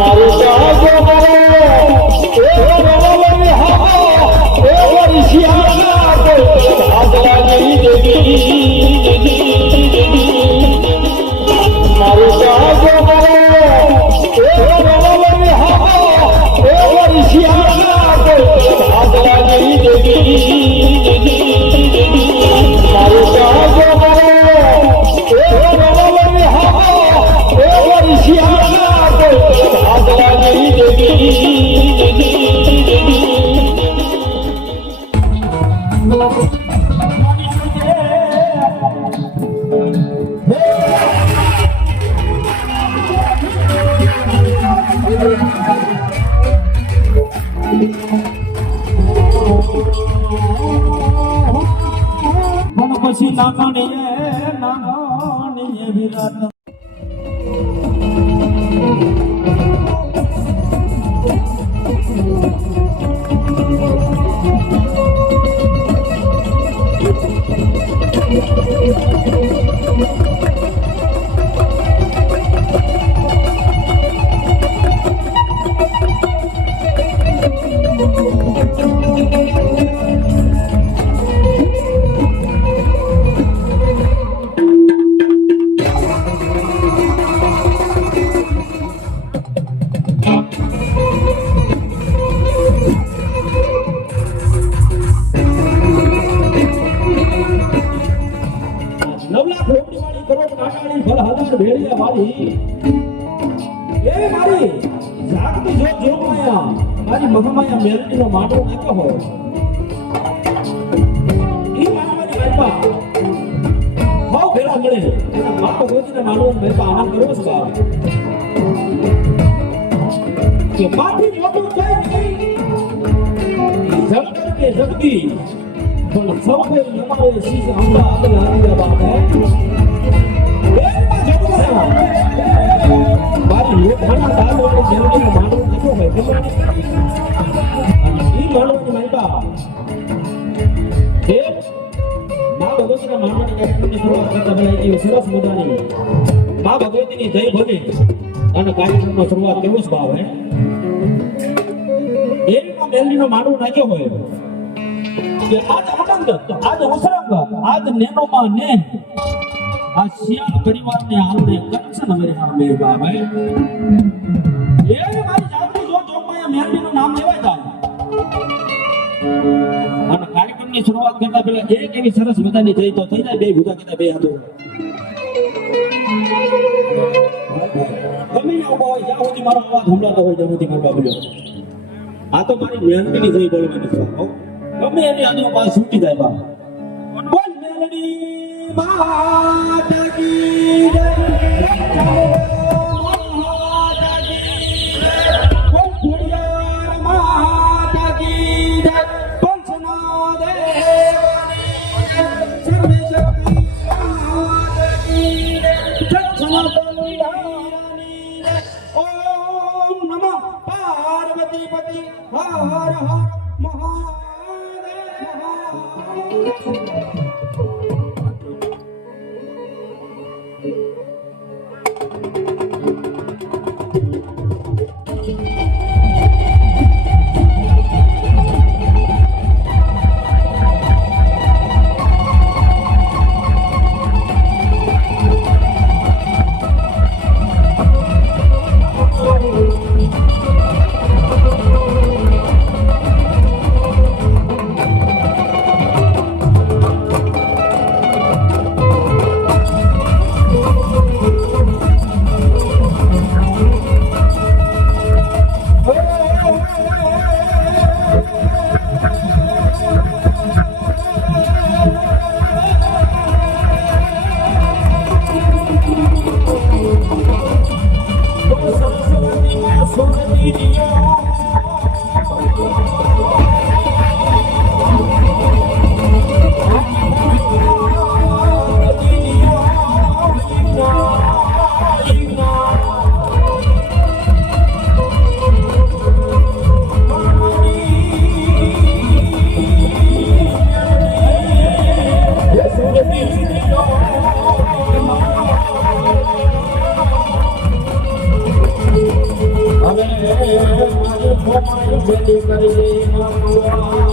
મારું સાજો મારો એ રવલની હા એ વરસિયા કોઈ ભાગલાની દેવી મારું સાજો મારો એ રવલની હા એ વરસિયા કોઈ ભાગલાની દેવી મારું સાજો મારો એ રવલની હા એ વરસિયા કોઈ ભાગલાની દેવી પછી નાની વિરાટ મહામાયા મેલડીનો માટો નાખ્યો હોય ઈ માનવાની વાયપા બહુ ભેળા મળે એના માટો ગોતીને માનવાનો વાયપા આનંદ કરવો છે બાપ કે માથી મોટું થાય નહીં જગત કે જગતી પણ સૌ કોઈ નમાવે શીશ હમણાં આગળ આવી બાપ હે મારી લોખાના દાદવાળી મેલડીનો માટો નાખ્યો હોય માનવાની માયપા એ મા ભગવતીના માનવાની કાર્યક્રમની શરૂઆત કરતા પહેલા એવી સરસ મજાની મા ભગવતીની જય ભલે અને કાર્યક્રમનો શરૂઆત કેવો જ ભાવ હે એમાં મેલડીનો માનવો નાખ્યો હોય કે આજ આનંદ આજ ઉસરંગ આજ નેનોમાં નેન આ શિયાળ પરિવારને આમને કંચન વેરા મે બાપ હે એ મારી જાતનું જો જોગમાં મેલડીનું નામ લેવાય જાય અને કાર્યક્રમની શરૂઆત કરતા પહેલા એક એવી સરસ મજાની જઈ તો થઈ જાય બે ભૂતા કરતા બે હાથો ગમે આવો હોય જ્યાં સુધી મારો અવાજ સંભળાતો હોય જ્યાં સુધી મારો બાબુ આ તો મારી મેલડીની જઈ બોલવાની છે ગમે એની આની અવાજ છૂટી જાય બા બોલ મેલડી માતા કી જય મોમાઈ જલ્દી કરી દે મામુઆ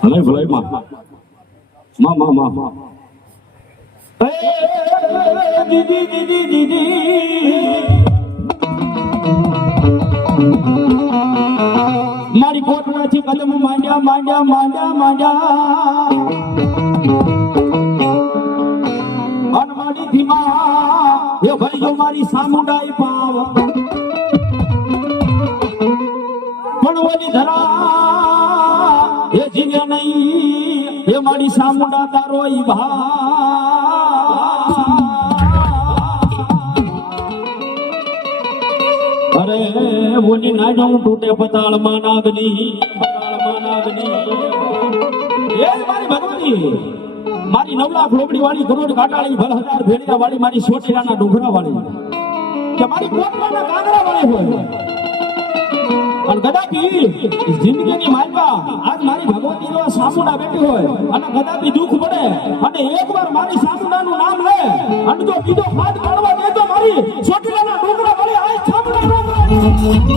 Hãy lấy mặt mà મારી કોટડાથી કલમ માંડ્યા માંડ્યા માંડ્યા માંડ્યા અન મારી ધીમા એ ભાઈ જો મારી સામુંડાઈ પાવ પણ ઓલી ધરા એ જીને નહીં એ મારી સામુંડા તારો ઈ ભા અરે બોની નાડો તૂટે પતાળ માનાગની એ મારી ભગવતી મારી 9 લાખ લોબડી વાળી કરોડ કાટાળી 10,000 ભેડિયા વાળી મારી સોટીરાના ડુંગરા વાળી કે મારી કોટવાના કાંગરા વાળી હોય અને કદાપી જિંદગીની માલપા આજ મારી ભગવતી નો સામુંડા બેઠી હોય અને કદાપી દુઃખ પડે અને એકવાર મારી સામુંડાનું નામ લે અને જો બીજો હાથ પાડવા દે તો મારી સોટીરાના ડુંગરા વાળી આ સામુંડા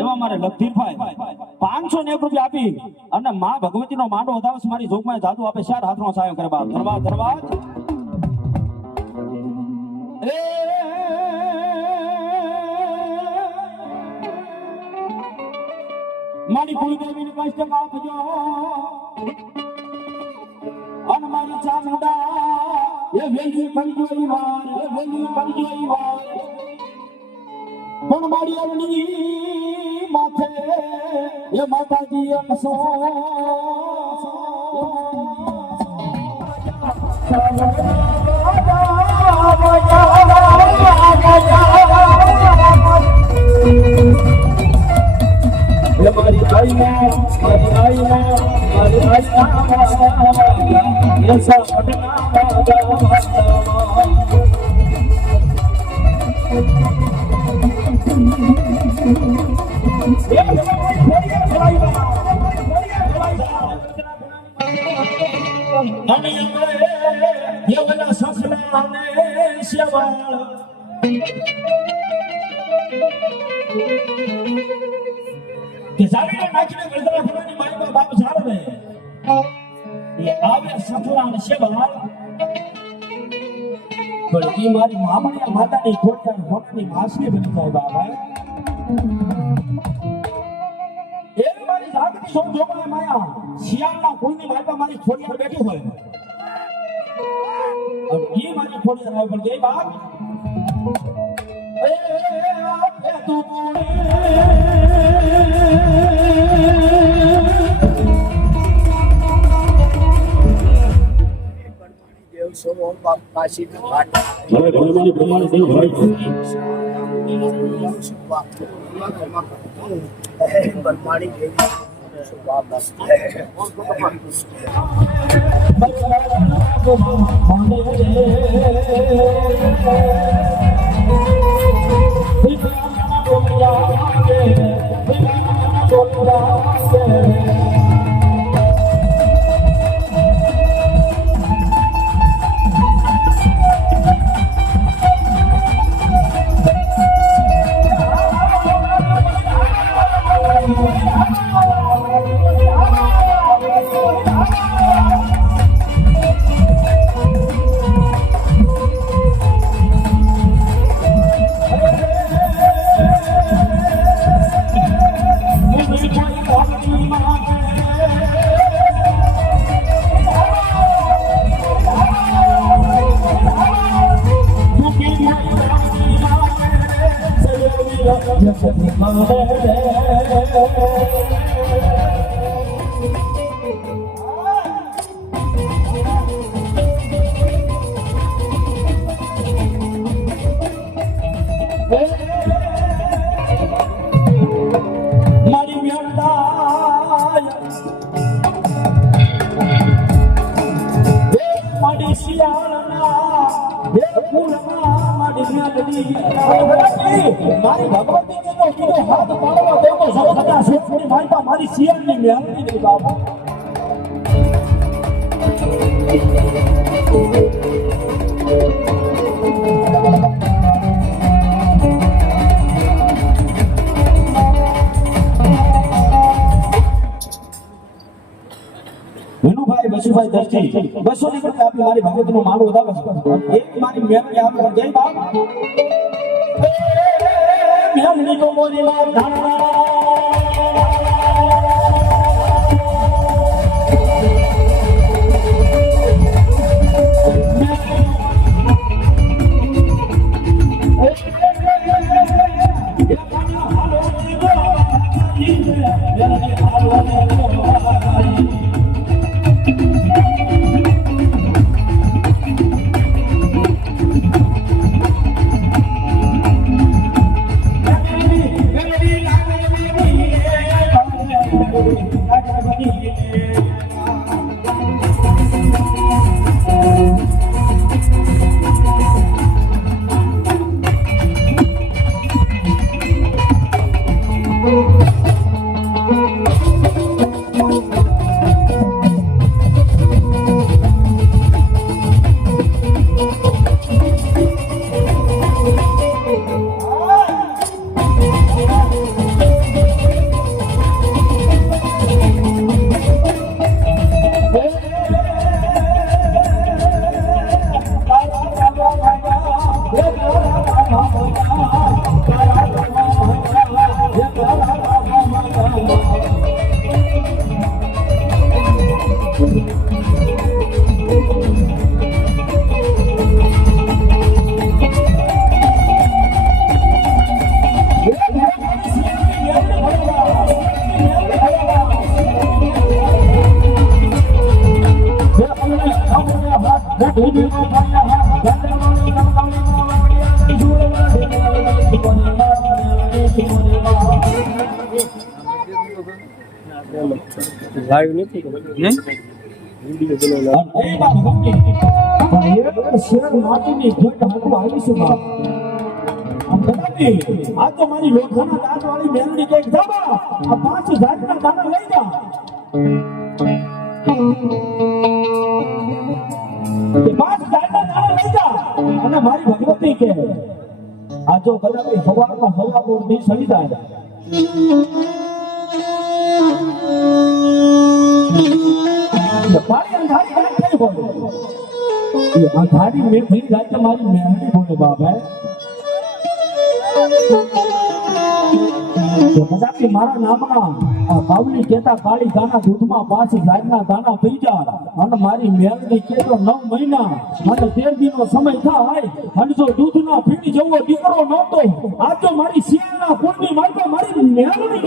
એવા મારે લગધીરભાઈ 501 રૂપિયા આપી અને માં ભગવતી નો માંડો વધાવસ મારી જોગમાં જાદુ આપે 4 હાથનો સહાય કરે બાપ ધન્યવાદ ધન્યવાદ મારી કુળદેવી ને કષ્ટ આપજો અને મારી ચામુંડા એ વેલી કરજો ઈ વાર એ વેલી કરજો ઈ વાર પણ મારી અવની માથે એ માતાજી અમસો મારી આઈના અને એવના સસલાને સેવાળ કે જાણીને નાખીને ગળદરા ફરવાની મારી બાપ સારો ને એ આવે સસલા અને સેવાળ પણ એ મારી મામણિયા માતાની ખોડિયાર હોનાની માસી બની જાય બાબા એ મારી જાગતી સો જોગણા માયા શિયાળના કુળની માતા મારી ખોડિયાર બેઠી હોય અને એ મારી ખોડિયાર આવે પણ જય બાપ એ આપે તું મને ઘણું પ્રમાણે દેવ હોય છે મારી ભગવતી ને તો કીધો હાથ પાડવા દેવો સૌ છોકરી મારી મારી શિયાળની મહેનતી દે બાબા વિનુભાઈ બસુભાઈ દર્શી 200 ની કરતા આપી મારી ભગવતી નું માન વધાવે છે એક મારી મહેનત આવે જય બાપ મેલની તો મોરી માં ધાણા લાઈવ નથી આ તો મારી લોખંડના દાંત વાળી મેલડી કઈક દબા આ 5 જાતના દાણા લઈ જા મારી ભગવતી કે આ જો કદાચ હવામાં હવા બોલ ની સડી જાય મારી અંધારી રાત થઈ હોય એ અંધારી મેથી રાત મારી મહેરબાની બોલે બાબા તો કદાચ મારા નામના આ બાવલી કેતા કાળી દાના દૂધમાં પાછી ગાયના દાના પી જા અને મારી મેળની કેતો 9 મહિના અને 13 દિનનો સમય થાય અને જો દૂધના પીણી જેવો દીકરો નહોતો આ તો મારી શિયાળના કુળની મારતો મારી મેળની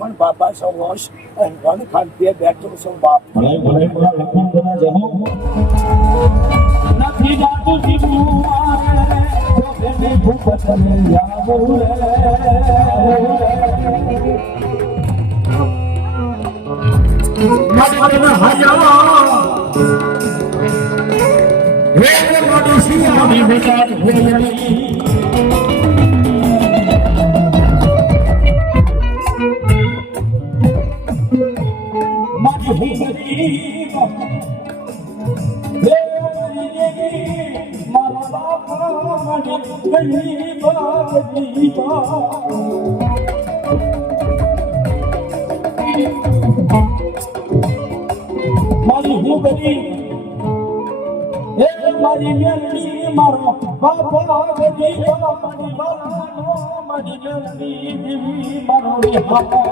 લક્ષ્મણ બાપા સૌ વંશ અને રણ ખાંડે બેઠો સૌ બાપ ભલે ભલે પૂરા લખન બના જહો નથી જાતું જીવું તો એને ભૂપત લે જાવો રે મારા હાયા હે મોડી સિયાની બેટા ભેલી મારી મેલડી મારો બાપા ગદી મારી બાનો મારી મેલડી દેવી મારો બાપા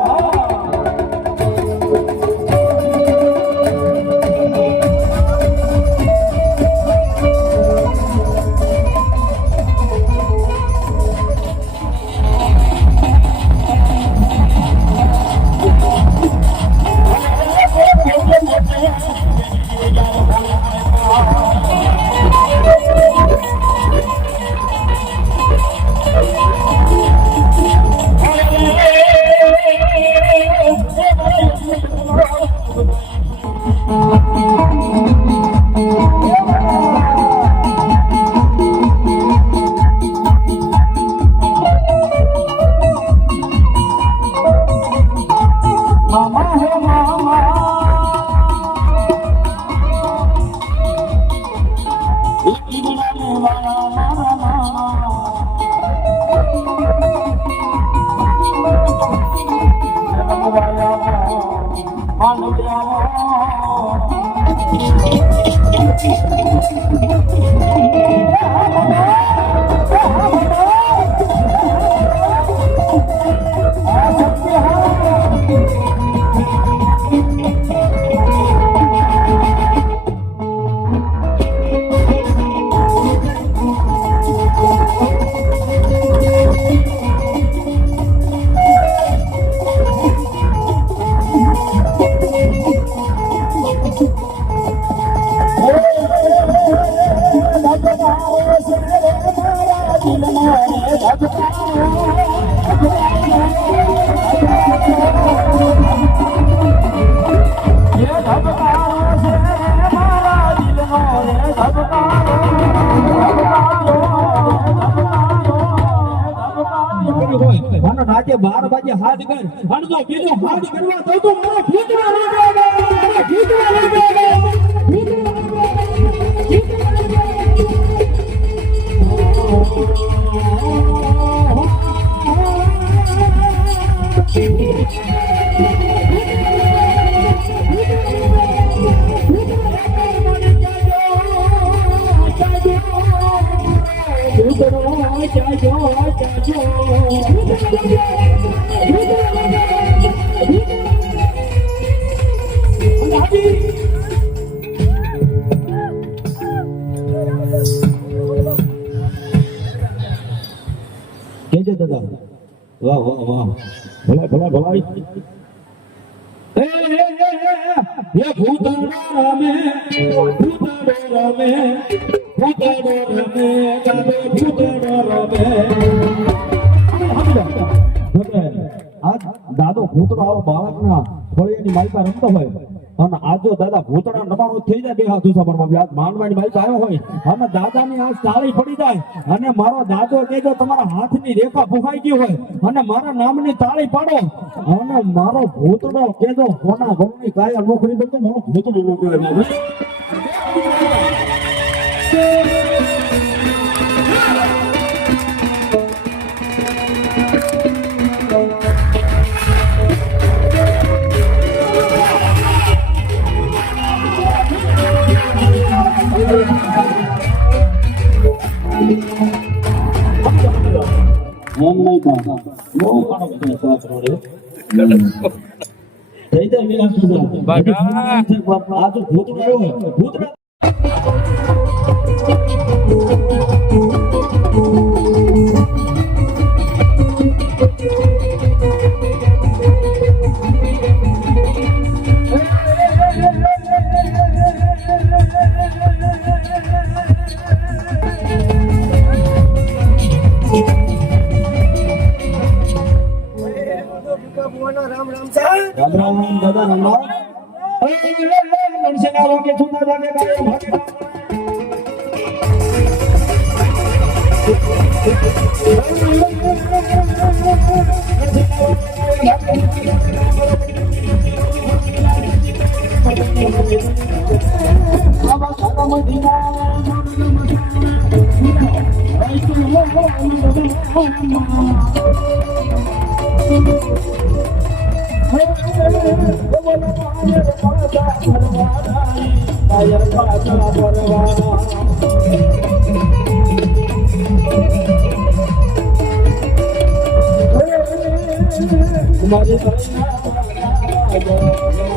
રાતે 12 વાગે હાથ કર અને જો બીજો હાથ કરવા દઉં તો મારો ભૂતવા કેજે દાદા વાહ વાહ વાહ ભલા ભલા ભલા એ ભૂતડા રમે ભૂતડો રમે ભૂતડો રમે ગાડો ભૂતડો રમે દાદો ભૂતડો આવો બાળકના ફળિયાની માલિકા રમતો હોય અને આજ જો દાદા ભૂતડા નમાણું થઈ જાય બે હાથ ઉસામરમાં આજ માંડવાની માલિકા આવ્યો હોય અને દાદાની આજ તાળી પડી જાય અને મારો દાદો કેજો તમારા હાથની રેખા ફૂંકાઈ ગઈ હોય અને મારા નામની તાળી પાડો અને મારો ભૂતડો કેજો કોના ઘરની કાયા નોકરી બનતો મારો ભૂતડો નોકરી બને એમ નહીં પણ બહુ ઘણો બધો શાસ્ત્રો રે થઈ જાય વિલાસ આ તો ભૂતડો હોય ભૂતડા રામ રામ સાહેબ રામ રામ દાદા રામ રામ મનસેના રોકે છુંદા જાગે ગાય ભાગે મારી